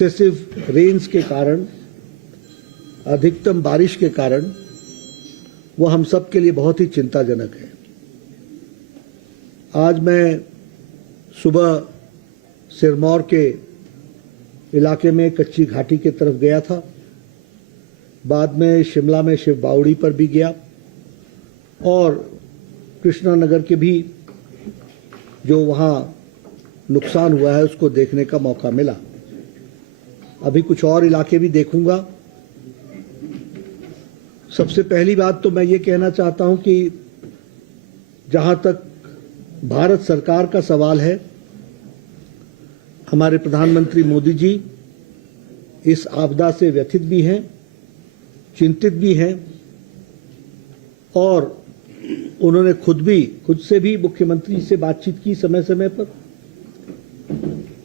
Excessive rains के कारण, अधिकतम बारिश के कारण वो हम सब के लिए बहुत ही चिंताजनक है। आज मैं सुबह सिरमौर के इलाके में कच्ची घाटी की तरफ गया था, बाद में शिमला में शिव बावड़ी पर भी गया और कृष्णा नगर के भी जो वहां नुकसान हुआ है उसको देखने का मौका मिला। अभी कुछ और इलाके भी देखूंगा। सबसे पहली बात तो मैं ये कहना चाहता हूं कि जहां तक भारत सरकार का सवाल है, हमारे प्रधानमंत्री मोदी जी इस आपदा से व्यथित भी हैं, चिंतित भी हैं और उन्होंने खुद से भी मुख्यमंत्री से बातचीत की समय समय पर।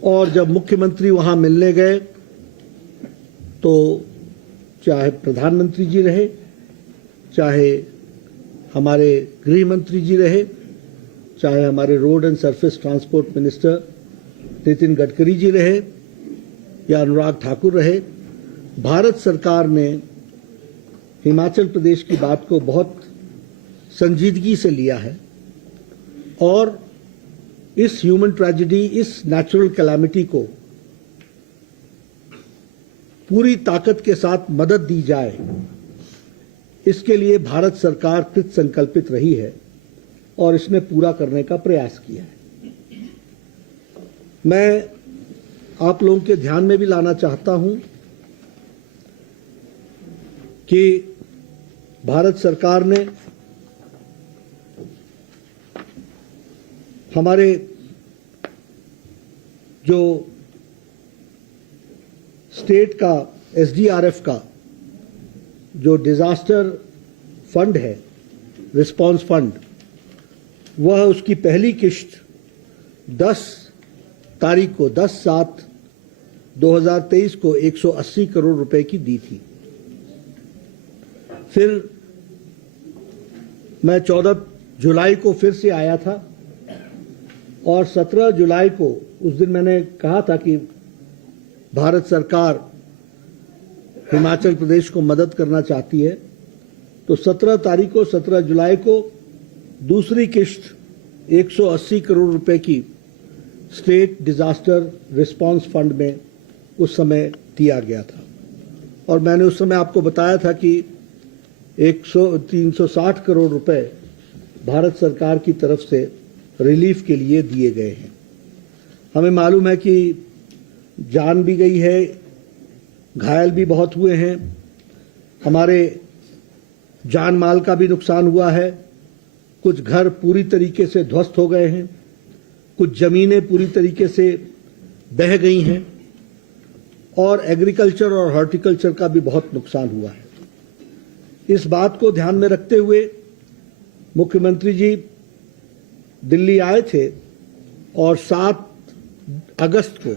और जब मुख्यमंत्री वहां मिलने गए तो चाहे प्रधानमंत्री जी रहे, चाहे हमारे गृह मंत्री जी रहे, चाहे हमारे road and surface transport minister Nitin Gadkari ji रहे या अनुराग ठाकुर रहे, भारत सरकार ने हिमाचल प्रदेश की बात को बहुत संजीदगी से लिया है और इस ह्यूमन ट्रेजेडी, इस नेचुरल कैलामिटी को पूरी ताकत के साथ मदद दी जाए, इसके लिए भारत सरकार कृत संकल्पित रही है और इसने पूरा करने का प्रयास किया है। मैं आप लोगों के ध्यान में भी लाना चाहता हूं कि भारत सरकार ने हमारे जो स्टेट का एसडीआरएफ का जो डिजास्टर फंड है, रिस्पांस फंड, वह उसकी पहली किश्त 10 तारीख को 10/7/2023 को 180 करोड़ रुपए की दी थी। फिर मैं 14 जुलाई को फिर से आया था और 17 जुलाई को, उस दिन मैंने कहा था कि भारत सरकार हिमाचल प्रदेश को मदद करना चाहती है, तो 17 जुलाई को दूसरी किश्त 180 करोड़ रुपए की स्टेट डिजास्टर रिस्पांस फंड में उस समय दिया गया था। और मैंने उस समय आपको बताया था कि 360 करोड़ रुपए भारत सरकार की तरफ से रिलीफ के लिए दिए गए हैं। हमें मालूम है कि जान भी गई है, घायल भी बहुत हुए हैं, हमारे जान माल का भी नुकसान हुआ है, कुछ घर पूरी तरीके से ध्वस्त हो गए हैं, कुछ जमीनें पूरी तरीके से बह गई हैं और एग्रीकल्चर और हॉर्टिकल्चर का भी बहुत नुकसान हुआ है। इस बात को ध्यान में रखते हुए मुख्यमंत्री जी दिल्ली आए थे और 7 अगस्त को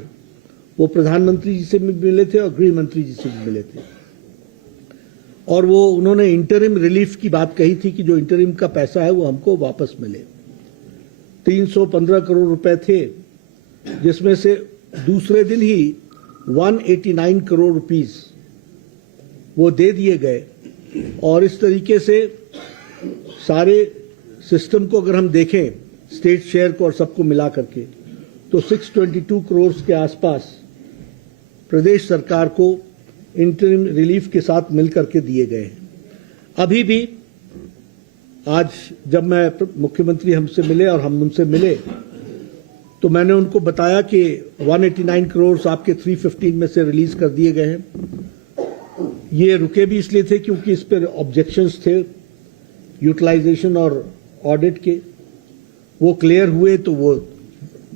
वो प्रधानमंत्री जी से भी मिले थे और गृह मंत्री जी से भी मिले थे और वो उन्होंने इंटरिम रिलीफ की बात कही थी कि जो इंटरिम का पैसा है वो हमको वापस मिले। 315 करोड़ रुपए थे, जिसमें से दूसरे दिन ही 189 करोड़ रुपीस वो दे दिए गए। और इस तरीके से सारे सिस्टम को अगर हम देखें, स्टेट शेयर को और सबको मिला करके, तो 622 करोड़ के आसपास प्रदेश सरकार को इंटरिम रिलीफ के साथ मिलकर के दिए गए हैं। अभी भी आज जब मैं मुख्यमंत्री हमसे मिले और हम उनसे मिले तो मैंने उनको बताया कि 189 करोड़ आपके 315 में से रिलीज कर दिए गए हैं। ये रुके भी इसलिए थे क्योंकि इस पर ऑब्जेक्शंस थे यूटिलाइजेशन और ऑडिट के, वो क्लियर हुए तो वो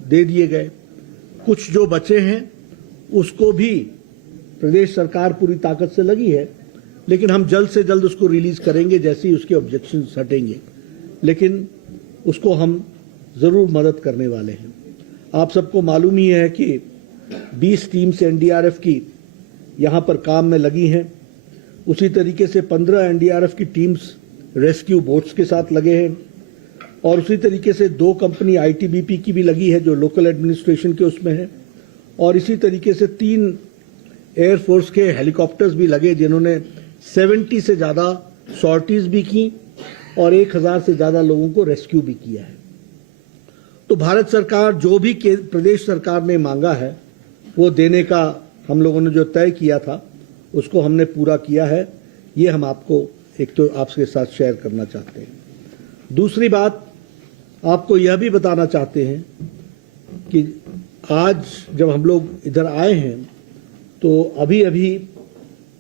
दे दिए गए। कुछ जो बचे हैं उसको भी प्रदेश सरकार पूरी ताकत से लगी है, लेकिन हम जल्द से जल्द उसको रिलीज करेंगे जैसे ही उसके ऑब्जेक्शंस हटेंगे, लेकिन उसको हम जरूर मदद करने वाले हैं। आप सबको मालूम ही है कि 20 टीम्स एनडीआरएफ की यहां पर काम में लगी हैं। उसी तरीके से 15 एनडीआरएफ की टीम्स रेस्क्यू बोट्स के साथ लगे हैं और उसी तरीके से 2 कंपनी आईटीबीपी की भी लगी है जो लोकल एडमिनिस्ट्रेशन के उसमें है और इसी तरीके से 3 एयरफोर्स के हेलीकॉप्टर्स भी लगे जिन्होंने 70 से ज्यादा सॉर्टीज भी की और 1000 से ज्यादा लोगों को रेस्क्यू भी किया है। तो भारत सरकार जो भी प्रदेश सरकार ने मांगा है वो देने का हम लोगों ने जो तय किया था उसको हमने पूरा किया है। ये हम आपको एक तो आपके साथ शेयर करना चाहते हैं। दूसरी बात आपको यह भी बताना चाहते हैं कि आज जब हम लोग इधर आए हैं तो अभी अभी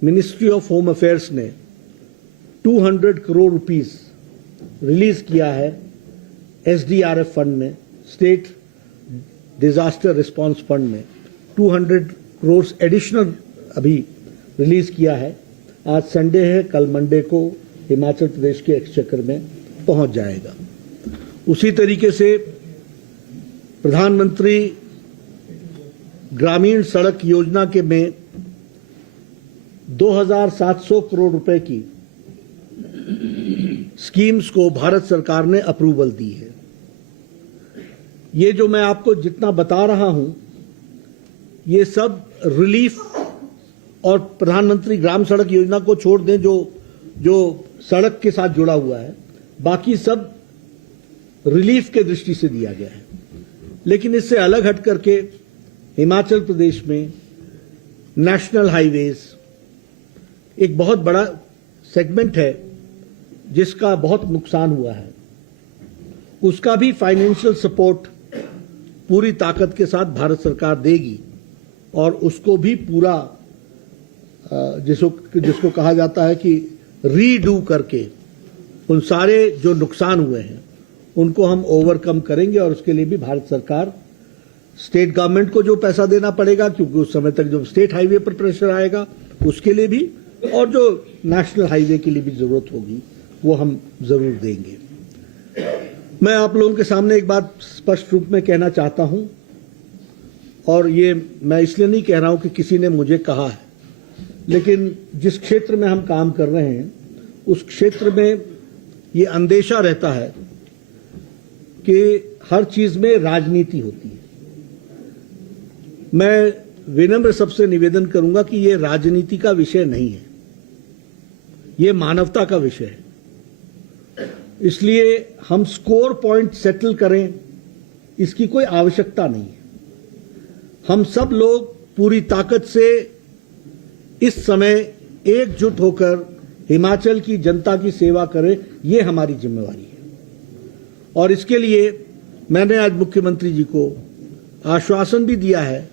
मिनिस्ट्री ऑफ होम अफेयर्स ने 200 करोड़ रुपीस रिलीज किया है SDRF फंड में, स्टेट डिजास्टर रिस्पांस फंड में 200 करोड़ एडिशनल अभी रिलीज किया है। आज संडे है, कल मंडे को हिमाचल प्रदेश के एक्सचेकर में पहुंच जाएगा। उसी तरीके से प्रधानमंत्री ग्रामीण सड़क योजना के में 2700 करोड़ रुपए की स्कीम्स को भारत सरकार ने अप्रूवल दी है। ये जो मैं आपको जितना बता रहा हूं ये सब रिलीफ और प्रधानमंत्री ग्राम सड़क योजना को छोड़ दें जो सड़क के साथ जुड़ा हुआ है, बाकी सब रिलीफ के दृष्टि से दिया गया है। लेकिन इससे अलग हट करके हिमाचल प्रदेश में नेशनल हाईवेज एक बहुत बड़ा सेगमेंट है जिसका बहुत नुकसान हुआ है, उसका भी फाइनेंशियल सपोर्ट पूरी ताकत के साथ भारत सरकार देगी और उसको भी पूरा जिसको कहा जाता है कि रीडू करके उन सारे जो नुकसान हुए हैं उनको हम ओवरकम करेंगे। और उसके लिए भी भारत सरकार स्टेट गवर्नमेंट को जो पैसा देना पड़ेगा, क्योंकि उस समय तक जो स्टेट हाईवे पर प्रेशर आएगा उसके लिए भी, और जो नेशनल हाईवे के लिए भी जरूरत होगी वो हम जरूर देंगे। मैं आप लोगों के सामने एक बात स्पष्ट रूप में कहना चाहता हूं, और ये मैं इसलिए नहीं कह रहा हूं कि किसी ने मुझे कहा है, लेकिन जिस क्षेत्र में हम काम कर रहे हैं उस क्षेत्र में ये अंदेशा रहता है कि हर चीज में राजनीति होती है। मैं विनम्र सबसे निवेदन करूंगा कि ये राजनीति का विषय नहीं है, ये मानवता का विषय है। इसलिए हम स्कोर पॉइंट सेटल करें इसकी कोई आवश्यकता नहीं है। हम सब लोग पूरी ताकत से इस समय एकजुट होकर हिमाचल की जनता की सेवा करें, ये हमारी जिम्मेवारी है। और इसके लिए मैंने आज मुख्यमंत्री जी को आश्वासन भी दिया है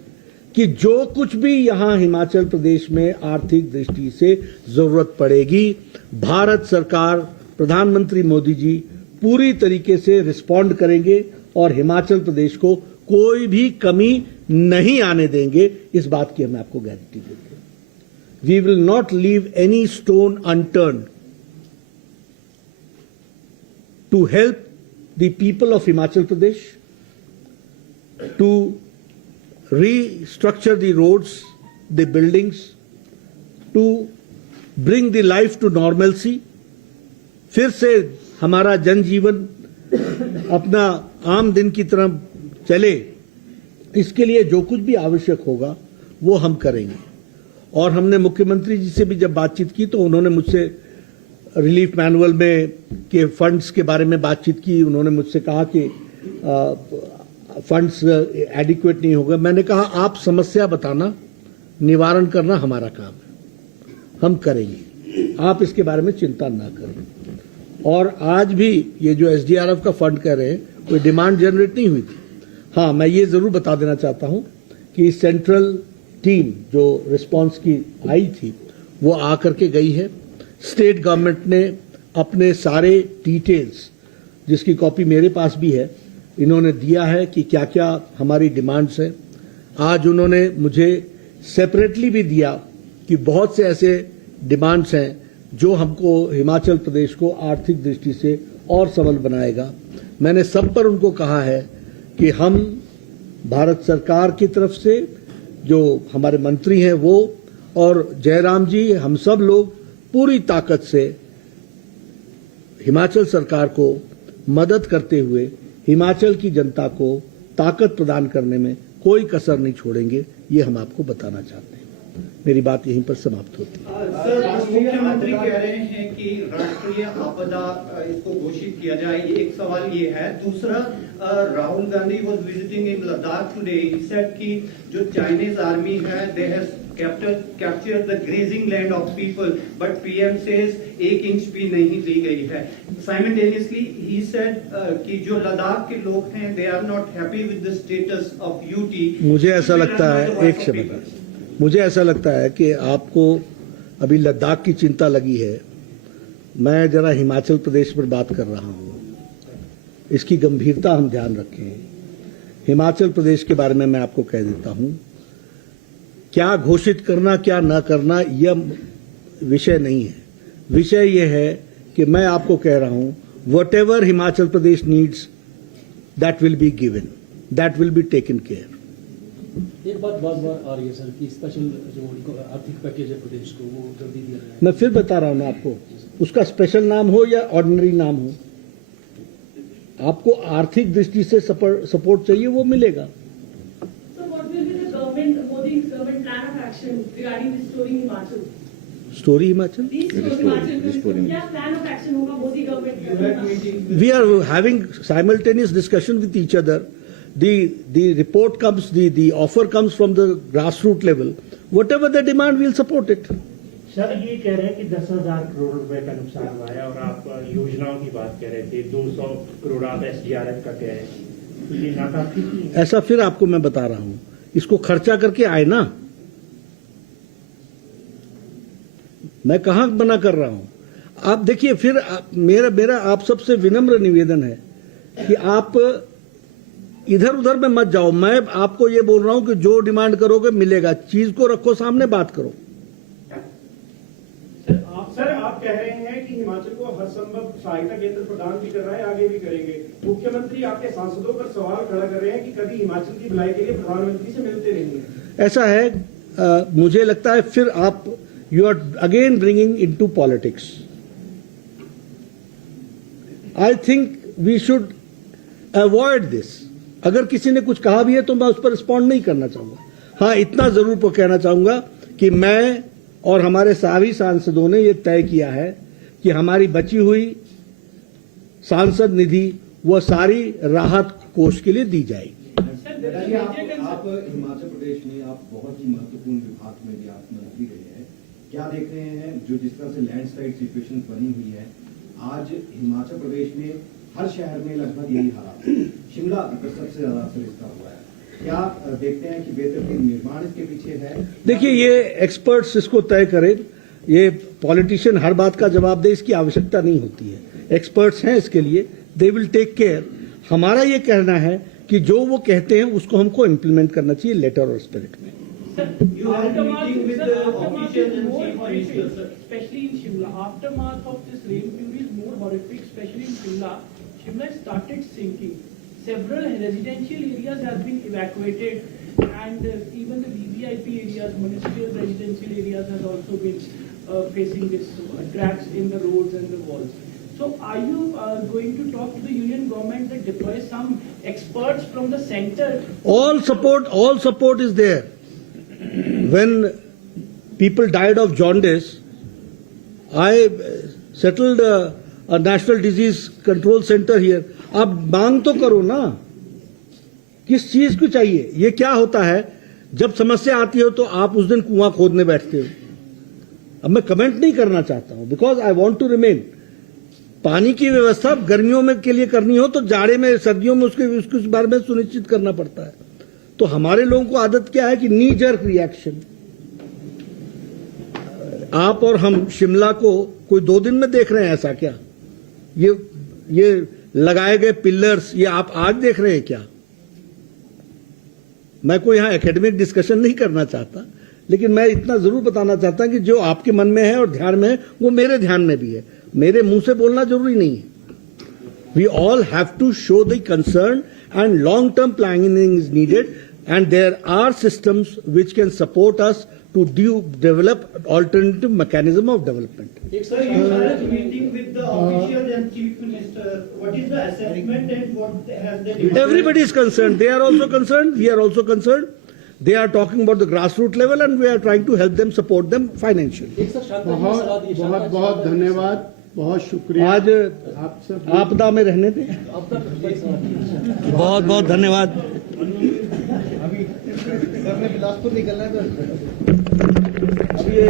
कि जो कुछ भी यहां हिमाचल प्रदेश में आर्थिक दृष्टि से जरूरत पड़ेगी, भारत सरकार, प्रधानमंत्री मोदी जी पूरी तरीके से रिस्पॉन्ड करेंगे और हिमाचल प्रदेश को कोई भी कमी नहीं आने देंगे। इस बात की हम आपको गारंटी देते हैं। We will not leave any stone unturned to help the people of Himachal Pradesh, to restructure the roads, the buildings, to bring the life to normalcy, फिर से हमारा जनजीवन अपना आम दिन की तरह चले, इसके लिए जो कुछ भी आवश्यक होगा वो हम करेंगे। और हमने मुख्यमंत्री जी से भी जब बातचीत की तो उन्होंने मुझसे रिलीफ मैनुअल में के फंड्स के बारे में बातचीत की। उन्होंने मुझसे कहा कि फंड्स एडिक्वेट नहीं होगा। मैंने कहा आप समस्या बताना, निवारण करना हमारा काम है, हम करेंगे, आप इसके बारे में चिंता ना करें। और आज भी ये जो SDRF का फंड कह रहे हैं कोई डिमांड जनरेट नहीं हुई थी। हाँ, मैं ये जरूर बता देना चाहता हूं कि सेंट्रल टीम जो रिस्पांस की आई थी वो आकर के गई है। स्टेट गवर्नमेंट ने अपने सारे डिटेल्स, जिसकी कॉपी मेरे पास भी है, इन्होंने दिया है कि क्या क्या हमारी डिमांड्स हैं। आज उन्होंने मुझे सेपरेटली भी दिया कि बहुत से ऐसे डिमांड्स हैं जो हमको हिमाचल प्रदेश को आर्थिक दृष्टि से और सबल बनाएगा। मैंने सब पर उनको कहा है कि हम भारत सरकार की तरफ से जो हमारे मंत्री हैं वो और जयराम जी, हम सब लोग पूरी ताकत से हिमाचल सरकार को मदद करते हुए हिमाचल की जनता को ताकत प्रदान करने में कोई कसर नहीं छोड़ेंगे। ये हम आपको बताना चाहते हैं। मेरी बात यहीं पर समाप्त होती है। सर, मुख्यमंत्री कह रहे हैं कि राष्ट्रीय आपदा इसको घोषित किया जाए, ये एक सवाल ये है। दूसरा, Rahul Gandhi was visiting in Ladakh today, he said कि जो चाइनीज आर्मी है they has capture the grazing land of people, but PM says 1 inch भी नहीं ली गई है। साइमल्टेनियसली ही सेड कि जो लद्दाख के लोग हैं they are not happy with the status of UT. मुझे ऐसा लगता है, एक शब्द, मुझे ऐसा लगता है कि आपको अभी लद्दाख की चिंता लगी है। मैं जरा हिमाचल प्रदेश पर बात कर रहा हूं, इसकी गंभीरता हम ध्यान रखें। हिमाचल प्रदेश के बारे में मैं आपको कह देता हूं, क्या घोषित करना क्या न करना यह विषय नहीं है। विषय यह है कि मैं आपको कह रहा हूं, what ever Himachal Pradesh needs that will be given, that will be taken care. एक बात बार आ रही है सर कि स्पेशल जो आर्थिक पैकेज है प्रदेश को वो जल्दी दिया जाए। मैं फिर बता रहा हूं ना आपको, उसका स्पेशल नाम हो या ऑर्डिनरी नाम हो, आपको आर्थिक दृष्टि से सपोर्ट चाहिए, वो मिलेगा। स्टोरी हिमाचल, क्या प्लान ऑफ एक्शन होगा Modi government? We are having simultaneous discussion with each other. The report comes, the offer comes from the grassroots level. Whatever the demand, we'll support it. Sir ये कह रहे हैं कि 10,000 करोड़ रुपए का नुकसान हुआ है और आप योजनाओं की बात कह रहे थे, 200 करोड़ आप SDRF का कह रहे हैं, तो ये नाकाफी नहीं है? ऐसा फिर आपको मैं बता रहा हूं, इसको खर्चा करके आए ना, मैं कहां मना कर रहा हूं। आप देखिए, फिर मेरा आप सबसे विनम्र निवेदन है कि आप इधर उधर में मत जाओ। मैं आपको ये बोल रहा हूं कि जो डिमांड करोगे मिलेगा, चीज को रखो सामने, बात करो। सर आप कह रहे हैं कि हिमाचल को हर संभव सहायता केंद्र प्रदान भी कर रहा है, आगे भी करेंगे। मुख्यमंत्री आपके सांसदों पर सवाल खड़ा कर रहे हैं कि कभी हिमाचल की भलाई के लिए प्रधानमंत्री से मिलते नहीं है। ऐसा है, मुझे लगता है फिर आप you are again bringing into politics. I think we should avoid this. अगर किसी ने कुछ कहा भी है तो मैं उस पर रिस्पॉन्ड नहीं करना चाहूंगा। हां, इतना जरूर कहना चाहूंगा कि मैं और हमारे सभी सांसदों ने यह तय किया है कि हमारी बची हुई सांसद निधि वो सारी राहत कोष के लिए दी जाएगी। आप हिमाचल प्रदेश में आप बहुत ही महत्वपूर्ण विभाग में भी आप मंत्री रहे हैं, क्या देख रहे हैं जो जिस तरह से लैंडस्लाइड सिचुएशन बनी हुई है आज हिमाचल प्रदेश में हर शहर में लगभग यही हालात है, शिमला सबसे ज्यादा असर इसका हुआ है, क्या देखते हैं कि बेहतरीन निर्माण इसके पीछे है? देखिए, ये एक्सपर्ट्स इसको तय करें, ये पॉलिटिशियन हर बात का जवाब दे, इसकी आवश्यकता नहीं होती है। एक्सपर्ट्स हैं इसके लिए, दे विल टेक केयर। हमारा ये कहना है कि जो वो कहते हैं उसको हमको इम्प्लीमेंट करना चाहिए लेटर और स्पिरिट में। You had a meeting with the officials and chief ministers, sir. Especially in Shimla, aftermath of this rain fury is more horrific, especially in Shimla. Shimla started sinking. Several residential areas have been evacuated, and even the VVIP areas, municipal residential areas, has also been facing this cracks in the roads and the walls. So, are you going to talk to the union government that deploy some experts from the center? All support is there. When people died of jaundice, I settled a national disease control center here. आप मांग तो करो ना, किस चीज को चाहिए। ये क्या होता है, जब समस्या आती हो तो आप उस दिन कुआं खोदने बैठते हो। अब मैं कमेंट नहीं करना चाहता हूं, because I want to remain. पानी की व्यवस्था गर्मियों में के लिए करनी हो तो जाड़े में, सर्दियों में उसके बारे में सुनिश्चित करना पड़ता है। तो हमारे लोगों को आदत क्या है कि नी जर्क रिएक्शन। आप और हम शिमला को कोई 2 दिन में देख रहे हैं ऐसा क्या? ये लगाए गए पिलर्स ये आप आज देख रहे हैं क्या? मैं कोई यहां एकेडमिक डिस्कशन नहीं करना चाहता, लेकिन मैं इतना जरूर बताना चाहता हूं कि जो आपके मन में है और ध्यान में है वो मेरे ध्यान में भी है। मेरे मुंह से बोलना जरूरी नहीं है। We all have to show the concern and long-term planning is needed, and there are systems which can support us to develop alternative mechanism of development. Sir, you had a meeting with the officials and chief minister. What is the assessment and what has the demand? Everybody is concerned. They are also concerned. We are also concerned. They are talking about the grassroots level and we are trying to help them, support them financially. एक sir Shanta जी ने सलाह दी, शांता जी बहुत सलाह दी। धन्यवाद, बहुत शुक्रिया आज आप सब। आपदा में रहने दें। अब तक ये सलाह दी। बहुत बहुत धन्यवाद। अभी सर ने बिलासपुर निकलना है तो अब ये